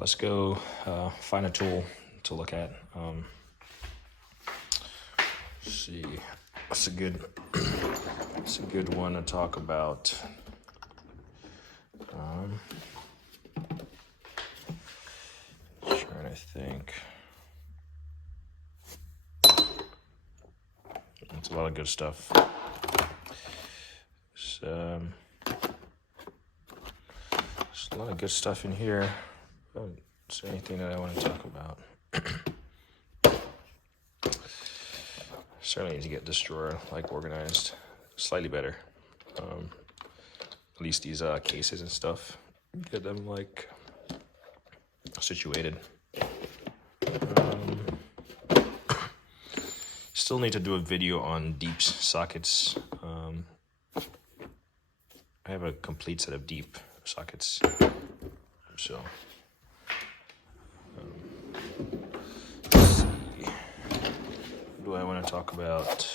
let's go find a tool to look at. Let's see, it's a good one to talk about. Trying to think. It's a lot of good stuff. There's a lot of good stuff in here. I don't see anything that I want to talk about. Certainly need to get this drawer organized slightly better. At least these cases and stuff, get them situated. Still need to do a video on deep sockets. I have a complete set of deep sockets, so let's see. What do I want to talk about?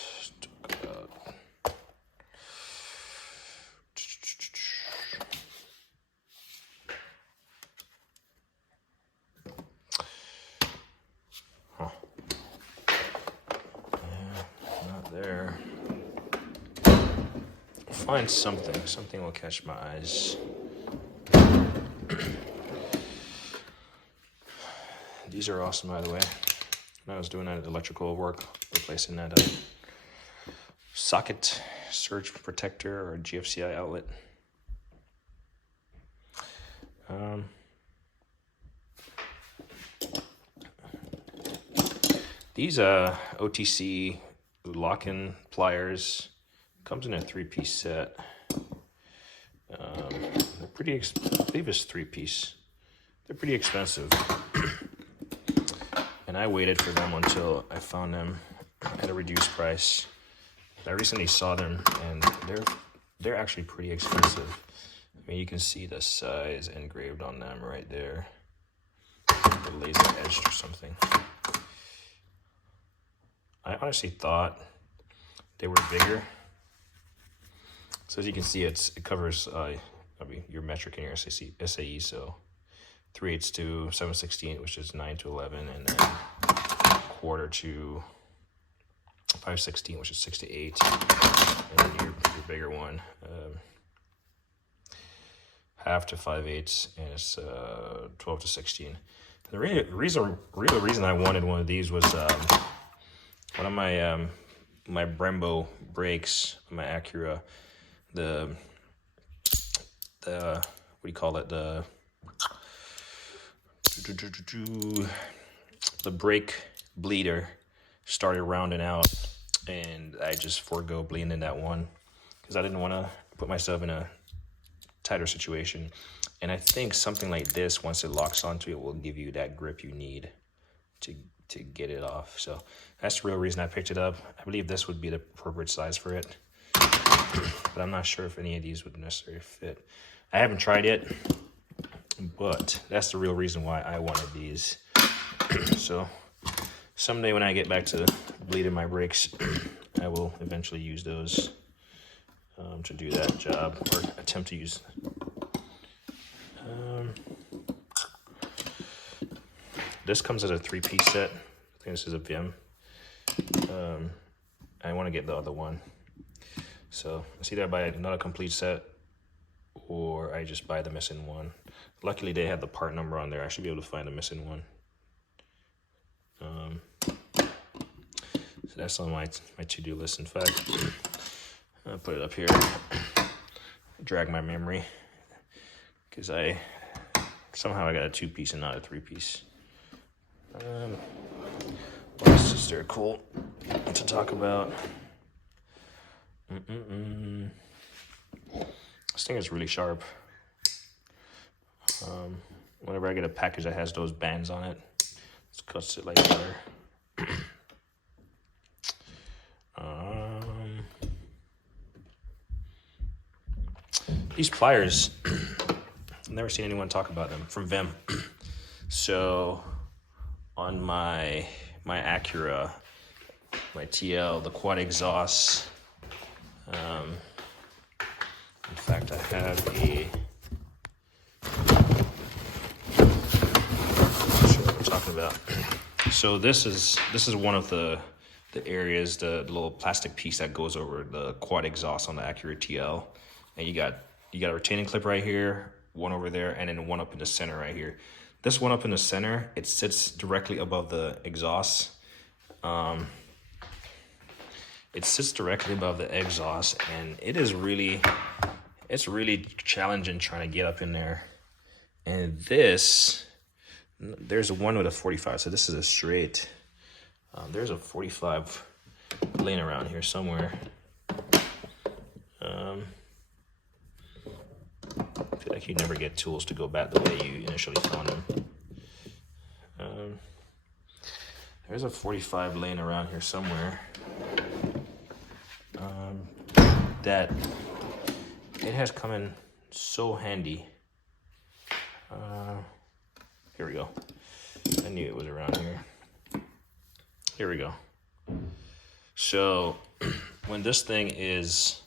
There. Find something. Something will catch my eyes. These are awesome, by the way. When I was doing that electrical work, replacing that socket surge protector or GFCI outlet. These OTC lock-in pliers comes in a 3-piece set. They're pretty. I believe it's 3-piece. They're pretty expensive, and I waited for them until I found them at a reduced price. I recently saw them, and they're actually pretty expensive. I mean, you can see the size engraved on them right there. The laser edged or something. I honestly thought they were bigger. So as you can see, it covers your metric and your SAE. So 3/8 to 7/16, which is 9 to 11, and then 1/4 to 5/16, which is 6 to 8, and then your bigger one, 1/2 to 5/8, and it's 12 to 16. The real reason I wanted one of these was one of my my Brembo brakes, my Acura, the what do you call it, the brake bleeder started rounding out, and I just forego bleeding that one because I didn't want to put myself in a tighter situation. And I think something like this, once it locks onto it, will give you that grip you need to get it off. So that's the real reason I picked it up. I believe this would be the appropriate size for it, but I'm not sure if any of these would necessarily fit. I haven't tried it, but that's the real reason why I wanted these. So someday when I get back to bleeding my brakes, I will eventually use those to do that job, or attempt to use. This comes as a 3-piece set. I think this is a VIM. I want to get the other one. So it's either I buy another complete set, or I just buy the missing one. Luckily, they have the part number on there. I should be able to find the missing one. So that's on my to-do list. In fact, I'll put it up here. Drag my memory, because somehow I got a 2-piece and not a 3-piece. What else is there cool to talk about? This thing is really sharp. Whenever I get a package that has those bands on it, it cuts it like butter. These pliers, I've never seen anyone talk about them, from VIM. So on my Acura, my TL, the quad exhaust, in fact, I have about. So this is one of the areas, the little plastic piece that goes over the quad exhaust on the Acura TL. And you got a retaining clip right here, one over there, and then one up in the center right here. This one up in the center, it sits directly above the exhaust. It sits directly above the exhaust, and it's really challenging trying to get up in there. And there's one with a 45, so this is a straight. There's a 45 laying around here somewhere. I feel like you never get tools to go back the way you initially found them. There's a 45 laying around here somewhere. That it has come in so handy. Here we go. I knew it was around here. Here we go. So when this thing is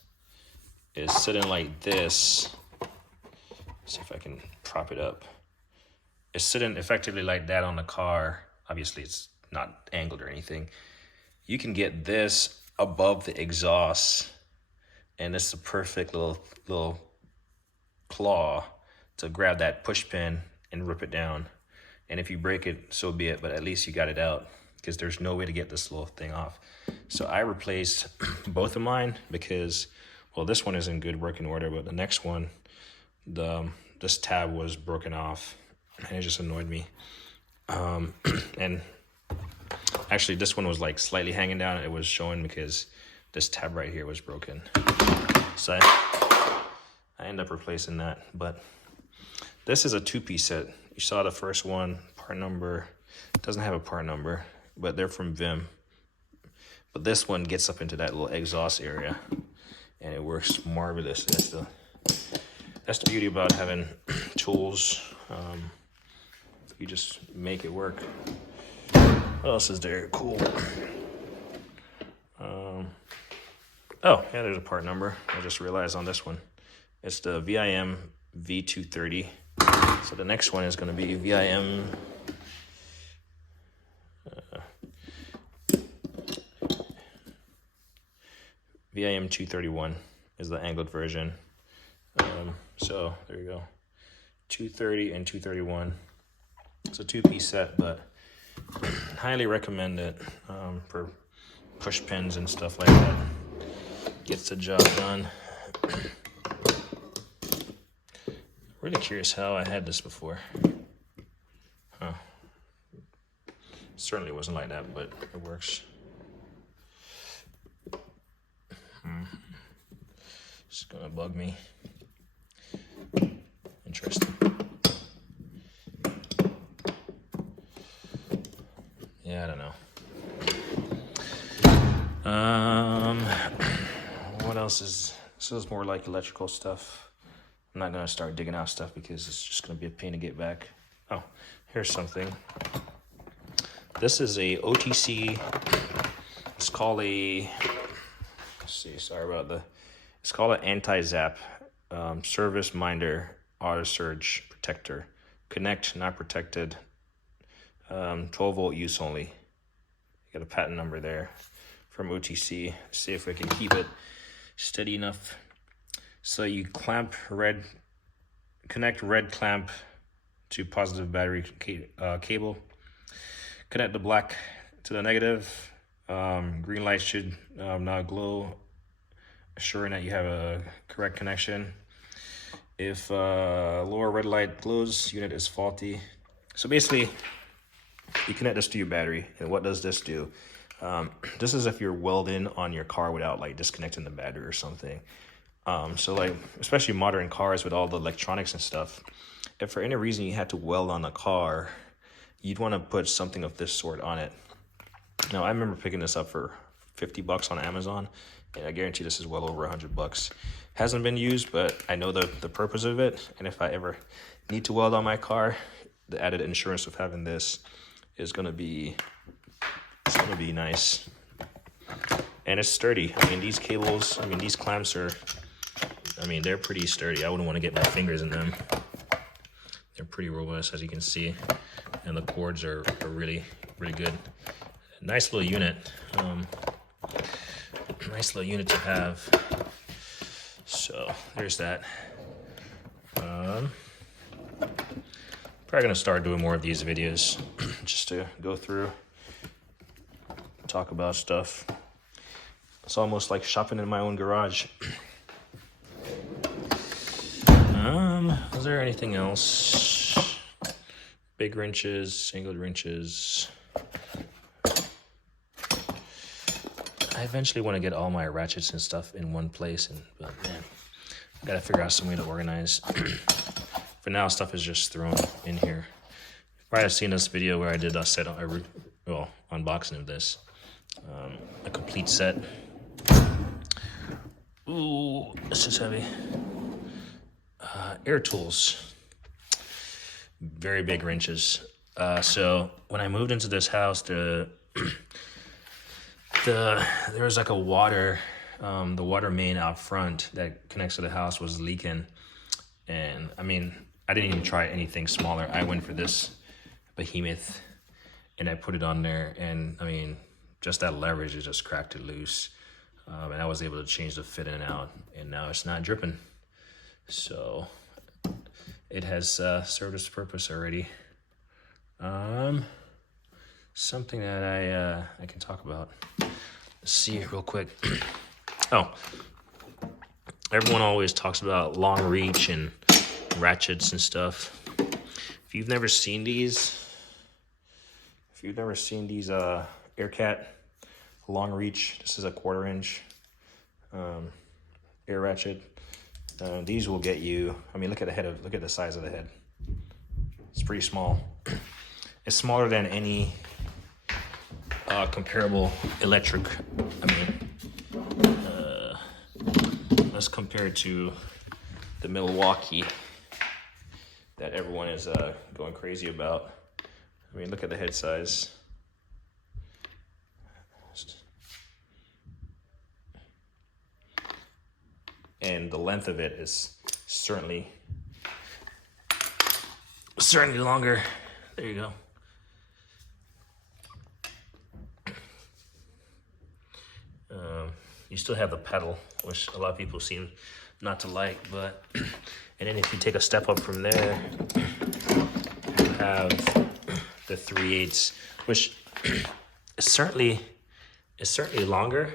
sitting like this, let's see if I can prop it up. It's sitting effectively like that on the car. Obviously it's not angled or anything. You can get this above the exhaust, and it's the perfect little claw to grab that push pin and rip it down. And if you break it, so be it, but at least you got it out, because there's no way to get this little thing off. So I replaced both of mine because, well, this one is in good working order, but the next one, this tab was broken off, and it just annoyed me. And actually this one was like slightly hanging down. It was showing because this tab right here was broken. So I ended up replacing that. But this is a 2-piece set. You saw the first one, part number, doesn't have a part number, but they're from VIM. But this one gets up into that little exhaust area, and it works marvelous. That's the beauty about having tools. You just make it work. What else is there? Cool. Oh, yeah, there's a part number. I just realized on this one. It's the VIM V230. So the next one is going to be VIM VIM 231 is the angled version. So there you go. 230 and 231. It's a 2-piece set, but highly recommend it for push pins and stuff like that. Gets the job done. Really curious how I had this before. Huh. Certainly wasn't like that, but it works. It's gonna bug me. Interesting. Yeah, I don't know. What else is... This is more like electrical stuff. I'm not gonna start digging out stuff because it's just gonna be a pain to get back. Oh, here's something. This is a OTC. It's called a... Let's see, sorry about the... It's called an Anti-zap service minder auto surge protector. Connect, not protected. 12-volt use only. Got a patent number there from OTC. See if we can keep it steady enough. So you connect red clamp to positive battery cable. Connect the black to the negative. Green light should now glow, assuring that you have a correct connection. If lower red light glows, unit is faulty. So basically, you connect this to your battery, and what does this do? This is if you're welding on your car without like disconnecting the battery or something. So like, especially modern cars with all the electronics and stuff, if for any reason you had to weld on the car, you'd want to put something of this sort on it. Now, I remember picking this up for $50 on Amazon, and I guarantee this is well over $100. Hasn't been used, but I know the purpose of it, and if I ever need to weld on my car, the added insurance of having this is gonna be nice. And it's sturdy. I mean, these cables, these clamps are, they're pretty sturdy. I wouldn't want to get my fingers in them. They're pretty robust, as you can see. and the cords are really, really good. Nice little unit. Nice little unit to have. So there's that. Probably gonna start doing more of these videos just to go through, talk about stuff. It's almost like shopping in my own garage. Is there anything else? Big wrenches, single wrenches. I eventually want to get all my ratchets and stuff in one place, but man, I gotta figure out some way to organize. For now, stuff is just thrown in here. You might have seen this video where I did a set, unboxing of this, a complete set. Ooh, this is heavy. Air tools, very big wrenches. So when I moved into this house, there was like a water, the water main out front that connects to the house was leaking. And I mean, I didn't even try anything smaller. I went for this behemoth and I put it on there, and I mean, just that leverage, it just cracked it loose. And I was able to change the fit in and out, and now it's not dripping. So it has served its purpose already. Something that I can talk about. Let's see real quick. Oh, everyone always talks about long reach and ratchets and stuff. If you've never seen these, Aircat long reach, this is a 1/4 inch air ratchet. These will get you, I mean, look at the size of the head. It's pretty small. It's smaller than any comparable electric. I mean, let's compare it to the Milwaukee that everyone is going crazy about. I mean, look at the head size. And the length of it is certainly longer. There you go. You still have the pedal, which a lot of people seem not to like, but, and then if you take a step up from there, you have the 3/8, which is certainly longer,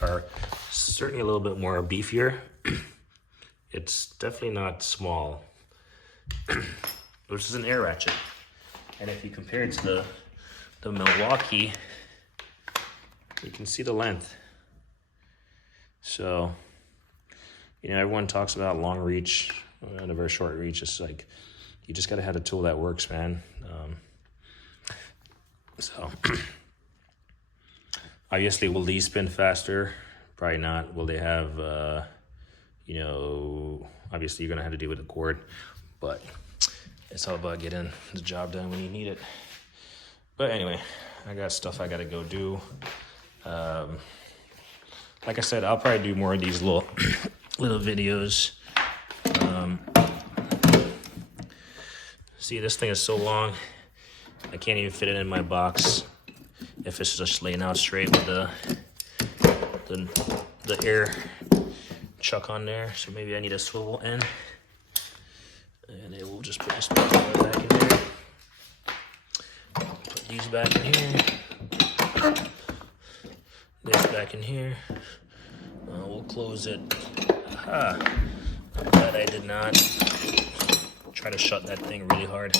or certainly a little bit more beefier. It's definitely not small, which is an air ratchet. And if you compare it to the Milwaukee, you can see the length. So, you know, everyone talks about long reach and a very short reach. It's like, you just got to have a tool that works, man. So, obviously, will these spin faster? Probably not. Will they have, you know, obviously you're going to have to deal with the cord, but it's all about getting the job done when you need it. But anyway, I got stuff I got to go do. Like I said, I'll probably do more of these little videos. See, this thing is so long, I can't even fit it in my box if it's just laying out straight with the air chuck on there. So maybe I need a swivel end, and it will just put this back in there. Put these back in here. This back in here. We'll close it. Aha! I'm glad I did not try to shut that thing really hard.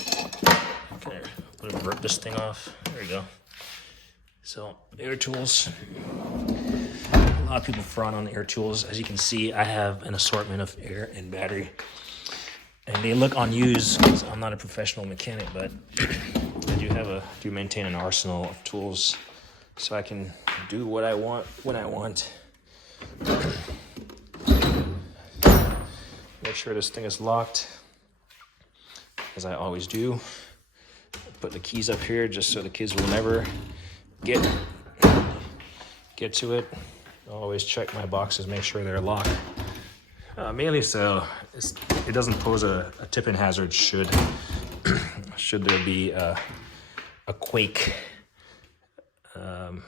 Okay, I'm gonna rip this thing off. There we go. So, air tools. A lot of people frown on air tools. As you can see, I have an assortment of air and battery, and they look unused because I'm not a professional mechanic, but I do maintain an arsenal of tools, so I can do what I want when I want. Make sure this thing is locked, as I always do. Put the keys up here just so the kids will never get to it. I'll always check my boxes, make sure they're locked. Mainly so it doesn't pose a tipping hazard should there be a quake.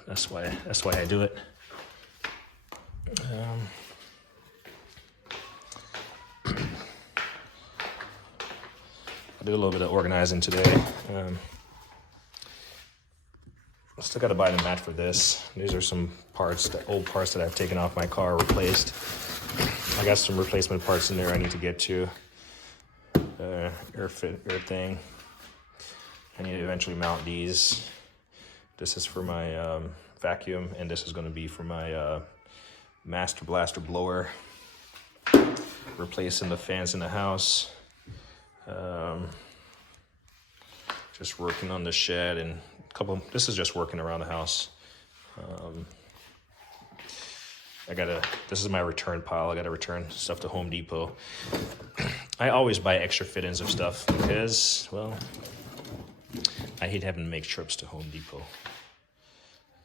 That's why I do it. I did a little bit of organizing today. I still got to buy the mat for this. These are some parts, old parts that I've taken off my car, replaced. I got some replacement parts in there I need to get to. Air thing. I need to eventually mount these. This is for my vacuum, and this is going to be for my Master Blaster blower. Replacing the fans in the house. Just working on the shed and this is just working around the house. This is my return pile. I gotta return stuff to Home Depot. I always buy extra fittings of stuff because, well, I hate having to make trips to Home Depot.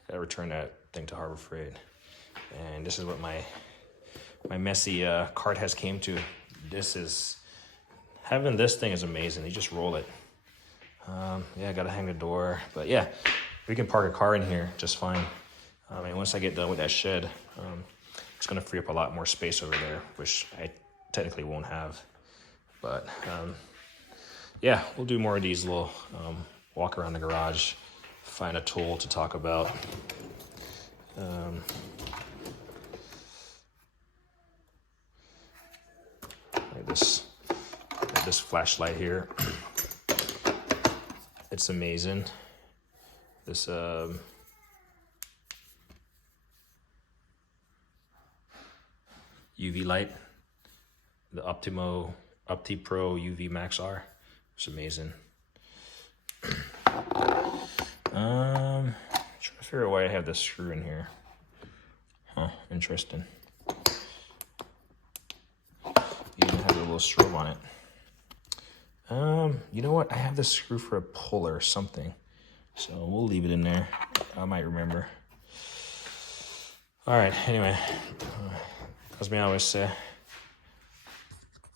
Gotta return that thing to Harbor Freight. And this is what my messy cart has came to. Having this thing is amazing. You just roll it. Yeah, I gotta hang the door, but yeah, we can park a car in here just fine. I mean, once I get done with that shed, it's gonna free up a lot more space over there, which I technically won't have. But yeah, we'll do more of these little walk around the garage, find a tool to talk about. Like this flashlight here. It's amazing. This UV light, the OptiPro UV Max R. It's amazing. Trying to figure out why I have this screw in here. Huh, interesting. Even have a little strobe on it. You know what? I have this screw for a puller or something. So we'll leave it in there. I might remember. All right, anyway. As me always say,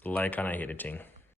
like and I hate a thing.